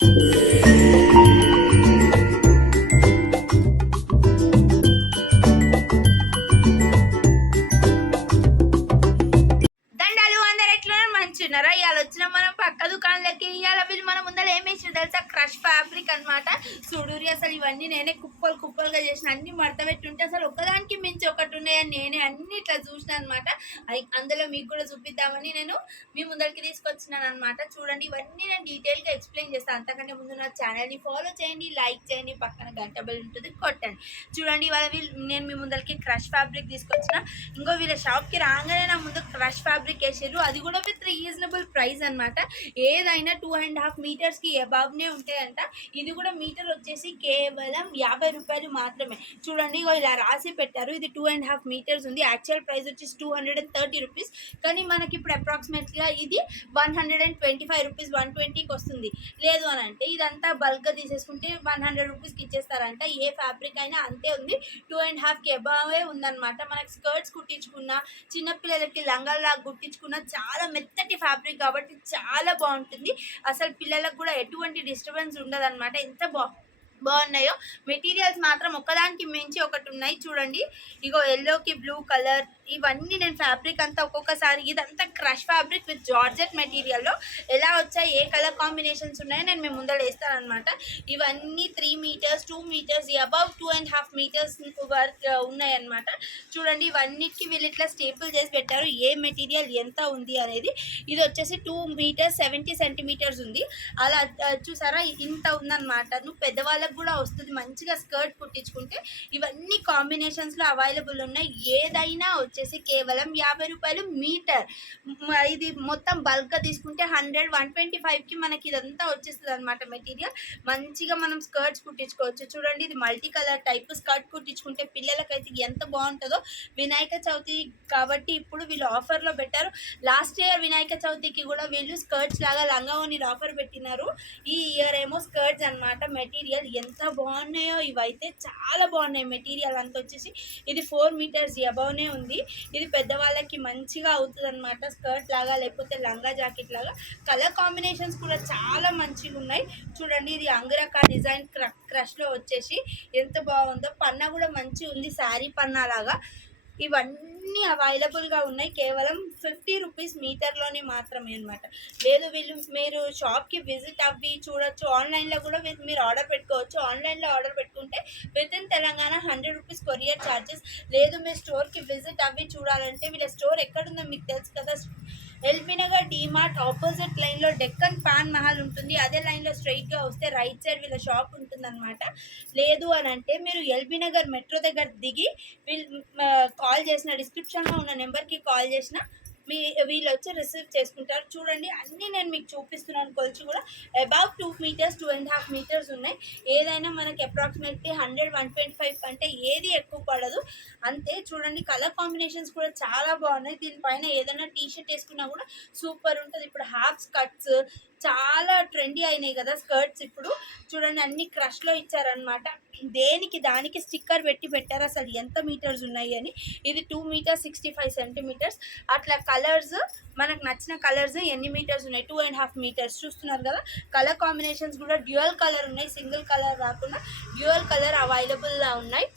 దండాలు అందరు ఎట్లా మంచున్నారా? ఇవాళ వచ్చిన మనం పక్క దుకాణంలోకి. ఇవాళ వీళ్ళు మన ముందర ఏం వేసిన తెలుసా? క్రష్ ఫ్యాబ్రిక్ అనమాట. చూడురి అసలు ఇవన్నీ నేనే కుప్పలు కుప్పలుగా చేసిన, అన్ని మడత పెట్టుంటే అసలు ఒకదానికి మించి ఒకటి ఉన్నాయని నేనే అన్ని ఇట్లా చూసిన అనమాట. అందులో మీకు కూడా చూపిద్దామని నేను మీ ముందరికి తీసుకొచ్చినాను అనమాట. చూడండి, ఇవన్నీ నేను డీటెయిల్గా ఎక్స్ప్లెయిన్ చేస్తాను. అంతకంటే ముందు నా ఛానల్ని ఫాలో చేయండి, లైక్ చేయండి, పక్కన గంట బెల్ ఉంటుంది కొట్టండి. చూడండి, ఇవాళ నేను మీ ముందరికి క్రష్ ఫ్యాబ్రిక్ తీసుకొచ్చిన. ఇంకో వీళ్ళ షాప్కి రాగానే నా ముందు క్రష్ ఫ్యాబ్రిక్ వేసారు, అది కూడా విత్ రీజనబుల్ ప్రైస్ అనమాట. ఏదైనా 2.5 మీటర్స్కి అబవ్నే ఉంటాయంట. ఇది కూడా మీటర్ వచ్చేసి కేవలం 50 రూపాయలు మాత్రమే. చూడండి, ఇలా రాసి పెట్టారు. ఇది 2.5 మీటర్స్ ఉంది. యాక్చువల్ ప్రైస్ వచ్చేసి 230 రూపీస్, కానీ మనకి ఇప్పుడు అప్రాక్సిమేట్గా ఇది 125 రూపీస్, 120కి వస్తుంది. లేదు అని అంటే ఇదంతా బల్క్గా తీసేసుకుంటే 100 రూపీస్కి ఇచ్చేస్తారంట. ఏ ఫ్యాబ్రిక్ అయినా అంతే ఉంది, 2.5కి అబవే ఉందన్నమాట. మనకి స్కర్ట్స్ కుట్టించుకున్నా, చిన్నపిల్లలకి లంగాల్లాగా కుట్టించుకున్నా చాలా మెత్తటి ఫ్యాబ్రిక్ కాబట్టి చాలా బాగుంటుంది. అసలు పిల్లలకు కూడా ఎటువంటి డిస్టర్బెన్స్ ఉండదు అనమాట. ఎంత బాగున్నాయో మెటీరియల్స్ మాత్రం ఒకదానికి మించి ఒకటి ఉన్నాయి. చూడండి, ఇగో ఎల్లోకి బ్లూ కలర్, ఇవన్నీ నేను ఫ్యాబ్రిక్ అంతా ఒక్కొక్కసారి ఇదంతా క్రష్ ఫ్యాబ్రిక్ విత్ జార్జెట్ మెటీరియల్లో ఎలా వచ్చాయి, ఏ కలర్ కాంబినేషన్స్ ఉన్నాయో నేను మేము ముందర వేస్తాను అనమాట. ఇవన్నీ 3 మీటర్స్, 2 మీటర్స్, అబౌవ్ 2.5 మీటర్స్ వరకు ఉన్నాయన్నమాట. చూడండి, ఇవన్నిటికీ వీళ్ళు ఇట్లా స్టేపుల్ చేసి పెట్టారు, ఏ మెటీరియల్ ఎంత ఉంది అనేది. ఇది వచ్చేసి 2 మీటర్స్ 70 సెంటీమీటర్స్ ఉంది. అలా చూసారా, ఇంత ఉందన్నమాట. నువ్వు పెద్దవాళ్ళకి కూడా వస్తుంది, మంచిగా స్కర్ట్ కుట్టించుకుంటే. ఇవన్నీ కాంబినేషన్స్లో అవైలబుల్ ఉన్నాయి. ఏదైనా వచ్చేసి కేవలం 50 రూపాయలు మీటర్. ఇది మొత్తం బల్క్గా తీసుకుంటే 100, 125కి మనకి ఇదంతా వచ్చేస్తుంది అనమాట మెటీరియల్. మంచిగా మనం స్కర్ట్స్ కుట్టించుకోవచ్చు. చూడండి, ఇది మల్టీ కలర్ టైప్ స్కర్ట్ కుట్టించుకుంటే పిల్లలకైతే ఎంత బాగుంటుందో. వినాయక చవితి కాబట్టి ఇప్పుడు వీళ్ళు ఆఫర్లో పెట్టారు. లాస్ట్ ఇయర్ వినాయక చవితికి కూడా వీళ్ళు స్కర్ట్స్ లాగా లంగావోని ఆఫర్ పెట్టినారు. ఈ ఇయర్ ఏమో స్కర్ట్స్ అనమాట. మెటీరియల్ ఎంత బాగున్నాయో, ఇవైతే చాలా బాగున్నాయి. మెటీరియల్ అంతా వచ్చేసి ఇది 4 మీటర్స్ అబవ్నే ఉంది. ఇది పెద్దవాళ్ళకి మంచిగా అవుతుంది అనమాట, స్కర్ట్ లాగా లేకపోతే లంగా జాకెట్ లాగా. కలర్ కాంబినేషన్స్ కూడా చాలా మంచిగా ఉన్నాయి. చూడండి, ఇది అంగురకా డిజైన్ క్రష్లో వచ్చేసి ఎంత బాగుందో. పన్నా కూడా మంచిగా ఉంది, శారీ పన్నా లాగా. ఇవన్నీ అవైలబుల్గా ఉన్నాయి, కేవలం 50 రూపీస్ మీటర్లోనే మాత్రమే అనమాట. లేదు మీరు షాప్కి విజిట్ అవ్వి చూడొచ్చు. ఆన్లైన్లో కూడా మీరు ఆర్డర్ పెట్టుకోవచ్చు. ఆన్లైన్లో ఆర్డర్ పెట్టుకుంటే with in Telangana 100 rupees courier charges. లేదు మీరు స్టోర్కి విజిట్ అవ్వి చూడాలంటే వీళ్ళ స్టోర్ ఎక్కడుందో మీకు తెలుసు కదా. ఎల్బీ నగర్ డీమార్ట్ ఆపోజిట్ లైన్లో డెక్కన్ పాన్ మహల్ ఉంటుంది. అదే లైన్లో స్ట్రైట్గా వస్తే రైట్ సైడ్ వీళ్ళ షాప్ ఉంటుందన్నమాట. లేదు అని అంటే మీరు ఎల్బీ నగర్ మెట్రో దగ్గర దిగి కాల్ చేసిన, డిస్క్రిప్షన్లో ఉన్న నెంబర్కి కాల్ చేసిన వీళ్ళు వచ్చి రిసీవ్ చేసుకుంటారు. చూడండి, అన్నీ నేను మీకు చూపిస్తున్నాను. కొలిచి కూడా అబౌవ్ 2 మీటర్స్, 2.5 మీటర్స్ ఉన్నాయి. ఏదైనా మనకి అప్రాక్సిమేట్లీ 100, 125 అంటే ఏది ఎక్కువ పడదు అంతే. చూడండి, కలర్ కాంబినేషన్స్ కూడా చాలా బాగున్నాయి. దీనిపైన ఏదైనా టీషర్ట్ వేసుకున్నా కూడా సూపర్ ఉంటుంది. ఇప్పుడు హాఫ్ స్కర్ట్స్ చాలా ట్రెండీ అయినాయి కదా స్కర్ట్స్ ఇప్పుడు. చూడండి, అన్ని క్రష్లో ఇచ్చారనమాట. దేనికి దానికి స్టిక్కర్ పెట్టారు అసలు ఎంత మీటర్స్ ఉన్నాయి అని. ఇది 2 మీటర్స్ 65 సెంటీమీటర్స్. అట్లా కలర్స్ మనకు నచ్చిన కలర్స్ ఎన్ని మీటర్స్ ఉన్నాయి, 2.5 మీటర్స్ చూస్తున్నారు కదా. కలర్ కాంబినేషన్స్ కూడా డ్యూయల్ కలర్ ఉన్నాయి, సింగిల్ కలర్ రాకుండా డ్యూయల్ కలర్ అవైలబుల్గా ఉన్నాయి.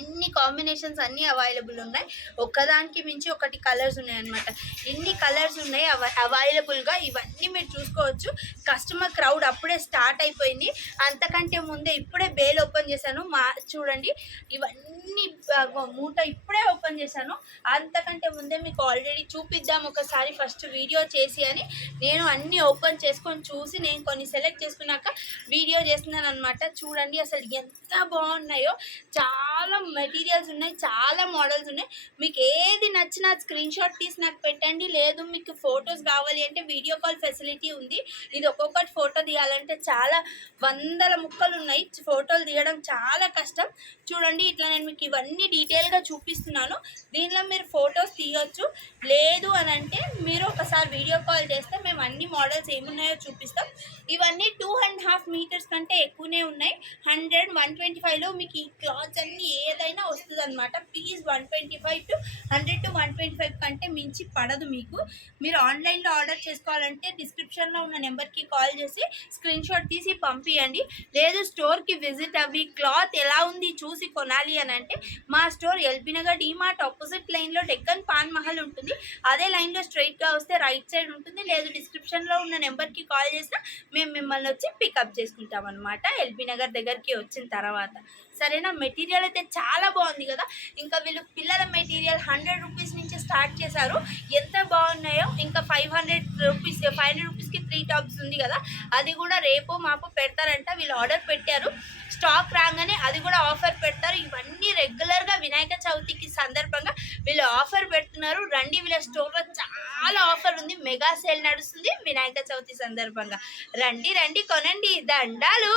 ఇన్ని కాంబినేషన్స్ అన్నీ అవైలబుల్ ఉన్నాయి. ఒక్కదానికి మించి ఒకటి కలర్స్ ఉన్నాయన్నమాట. ఇన్ని కలర్స్ ఉన్నాయి అవైలబుల్గా. ఇవన్నీ మీరు చూసుకోవచ్చు. కస్టమర్ క్రౌడ్ అప్పుడే స్టార్ట్ అయిపోయింది. అంతకంటే ముందే ఇప్పుడే బేల్ ఓపెన్ చేశాను. చూడండి, ఇవన్నీ మూట ఇప్పుడే ఓపెన్ చేశాను. అంతకంటే ముందే మీకు ఆల్రెడీ చూపిద్దాం ఒకసారి ఫస్ట్ వీడియో చేసి అని నేను అన్నీ ఓపెన్ చేసుకొని చూసి నేను కొన్ని సెలెక్ట్ చేసుకున్నాక వీడియో చేస్తున్నాను అనమాట. చూడండి, అసలు ఎంత బాగున్నాయో. చాలా మెటీరియల్స్ ఉన్నాయి, చాలా మోడల్స్ ఉన్నాయి. మీకు ఏది నచ్చినా స్క్రీన్ షాట్ తీసి నాకు పెట్టండి. లేదు మీకు ఫొటోస్ కావాలి అంటే వీడియో కాల్ ఫెసిలిటీ ఉంది. ఇది ఒక్కొక్కటి ఫోటో తీయాలంటే చాలా వందల ముక్కలు ఉన్నాయి, ఫోటోలు తీయడం చాలా కష్టం. చూడండి, ఇట్లా నేను మీకు ఇవన్నీ డీటెయిల్గా చూపిస్తున్నాను. దీనిలో మీరు ఫొటోస్ తీయొచ్చు. లేదు అని అంటే మీరు ఒకసారి వీడియో కాల్ చేస్తే మేము అన్ని మోడల్స్ ఏమున్నాయో చూపిస్తాం. ఇవన్నీ 2.5 1.5 మీటర్స్ కంటే ఎక్కువనే ఉన్నాయి. 100, 125లో మీకు ఈ క్లాత్స్ అన్నీ ఏదైనా వస్తుంది అనమాట. పీస్ 125 టు 100 టు 125 కంటే మించి పడదు మీకు. మీరు ఆన్లైన్లో ఆర్డర్ చేసుకోవాలంటే డిస్క్రిప్షన్లో ఉన్న నెంబర్కి కాల్ చేసి స్క్రీన్ షాట్ తీసి పంపించండి. లేదు స్టోర్కి విజిట్ అవ్వి క్లాత్ ఎలా ఉంది చూసి కొనాలి అని అంటే మా store LB Nagar DMart opposite లైన్లో డెక్కన్ పాన్ మహల్ ఉంటుంది. అదే లైన్లో స్ట్రైట్గా వస్తే రైట్ సైడ్ ఉంటుంది. లేదు డిస్క్రిప్షన్లో ఉన్న నెంబర్కి కాల్ చేసినా మేము మిమ్మల్ని వచ్చి పికప్ చేసుకుంటాం అనమాట ఎల్బీ నగర్ దగ్గరికి వచ్చిన తర్వాత. సరేనా? మెటీరియల్ అయితే చాలా బాగుంది కదా. ఇంకా వీళ్ళు పిల్లల మెటీరియల్ 100 రూపీస్ నుంచి స్టార్ట్ చేశారు. ఎంత బాగున్నాయో. ఇంకా 500 రూపీస్కి 3 టాప్స్ ఉంది కదా, అది కూడా రేపు మాపు పెడతారంట. వీళ్ళు ఆర్డర్ పెట్టారు, స్టాక్ రాగానే అది కూడా ఆఫర్ పెడతారు. ఇవన్నీ రెగ్యులర్గా వినాయక చవితికి సందర్భంగా వీళ్ళు ఆఫర్ పెడుతున్నారు. రండి, వీళ్ళ స్టోర్లో చాలా ఆఫర్ ఉంది. మెగా సేల్ నడుస్తుంది వినాయక చవితి సందర్భంగా. రండి కొనండి. దండాలు.